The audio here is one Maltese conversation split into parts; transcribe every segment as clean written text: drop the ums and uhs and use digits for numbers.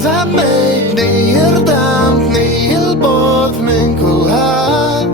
زمتني يردمتني البعد من kulħadd.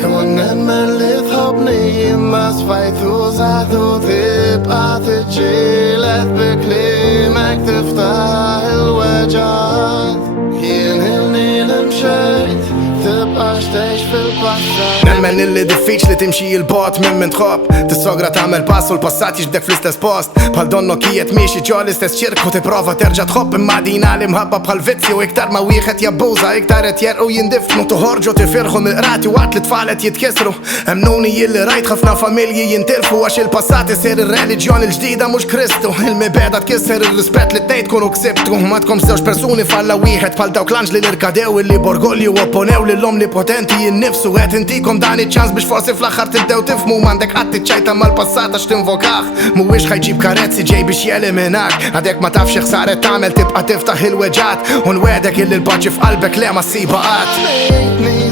Kon nemmen li tħobbni imma sfajtu zaħtu tibqa tiġġieled bi kliemek tiftaħ il-weġgħat. Jien ilni li mxejt tibqax tgħix fil-passat. Nemmen illi diffiċli timxi il-bot minn tħobb. Tissogra tagħmel pass u l-passat jiġbdek fl-istess post. Bħal donno kiet miexi ġo l-istess ċirku tipprova terġa' tħobb imma dina li mħabba bħal vizzi u iktar ma wieħed jabbuża iktar qed jerqu jindifnu toħorġu tifirħu mill-qrati waqt li tfalet jitkisru. Emnuni jilli rajt ħafna familji jintilfu għax il-passat isir ir-reliġjon il-ġdida mhux Kristu. Il-mibeda tkisser ir-rispett li tnejn tkunu ksibtu. Ma tkomx żewġ persuni falla wieħed bħal dawk l-anġli li rkadew illi borgolju opponew lill-omnipotenti jinnifsu qed intikom dan iċ-ċans biex forsi fl-aħħar tibdew tifhmu m'għandek qatt tiċċajta mal-passat għax tinvokaħ. Mhuwiex ħajġib karezzi ġej biex jeliminak. Għadek ma tafx x'saret tagħmel tibqa' tiftaħ il-weġgħat u nwedek illi l-paċi f'qalbek le ma ssiba qatt.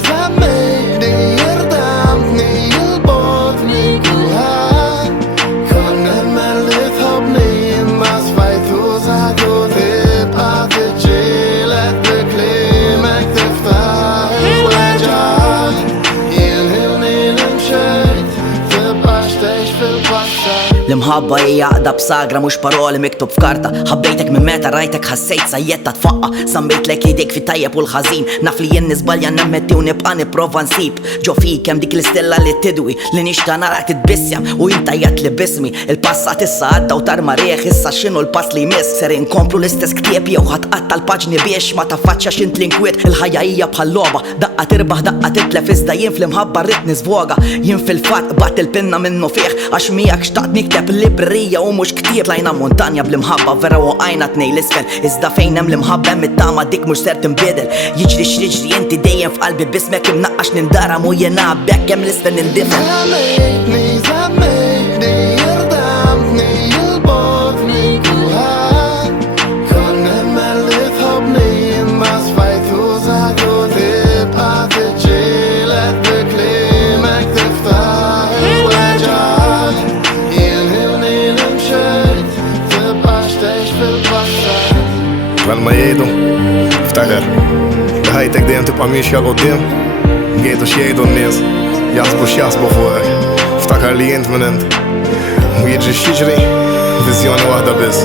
Żammejtni jirdamtni il-bogħod min kulħadd. Kon nemmen li tħobbni imma sfajtu zaħtu tibqa' tiġġieled bi kliemek tiftaħ il-weġgħat. Jien ilni li mxejt tibqax tgħix fil-passat. L-imħabba hija għaqda b'sagra mhux paroli miktub f'karta. Ħabbejtek minn meta rajtek ħassejt sajjetta tfaqqa. Sambejtlek idejk fit-tajjeb u l-ħażin. Naf li jien nisbalja nemmetti u nibqa' nipprova nsib ġo fik hemm dik l-istella li tidwi li nixta nara titbissjam u jintajjat li bismi. Il-passat issa għadda u tar marieħ issa x'inhu l-pass li jmiss. Ser inkomplu l-istess ktieb jew ħatqatta l-paġni biex ma taffaċċa x'int l-inkwiet. Il-ħajja hija bħal logħba daqqa tirbaħ daqqa titlef iżda jien fl-imħabba rrid nisvoga. Jien fil-fatt bat il-pinna minnu fih għax miegħek xtaqt nikteb librija u mhux ktieb. Lajna montanja bl-imħabba vera waqajna tnej l-isfel. Iżda fejn hemm l-imħabba hemm it-tama dik mhux ser tinbidel. Jiġri x'jiġri inti dejjem f'qalbi bismek imnaqqax nindara mu jiena bekk hemm l-isfel nindifel. Żammejtni jirdamtni il-bogħod min kulħadd. Kon nemmen li tħobbni imma sfajtu zaħtu tibqa' tiġġieled bi kliemek tiftaħ il-weġgħat. Jien ilni li mxejt tibqax tgħix fil-passat. Bħalma jgħidu ftaħer li ħajtek dejjem tibqa' miexja l-qudiem. Jgħidu x'jgħidu n-nies jaħsbu x'jaħsbu fuqek. Ftakar li jint minn int u jiġri x'jiġri viżjoni waħda biss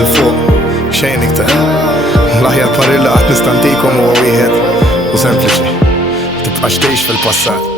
il-fuq xejn iktar. L-aħjar parilla qatt nistantikom huwa wieħed u sempliċi tibqax tgħix fil-passat.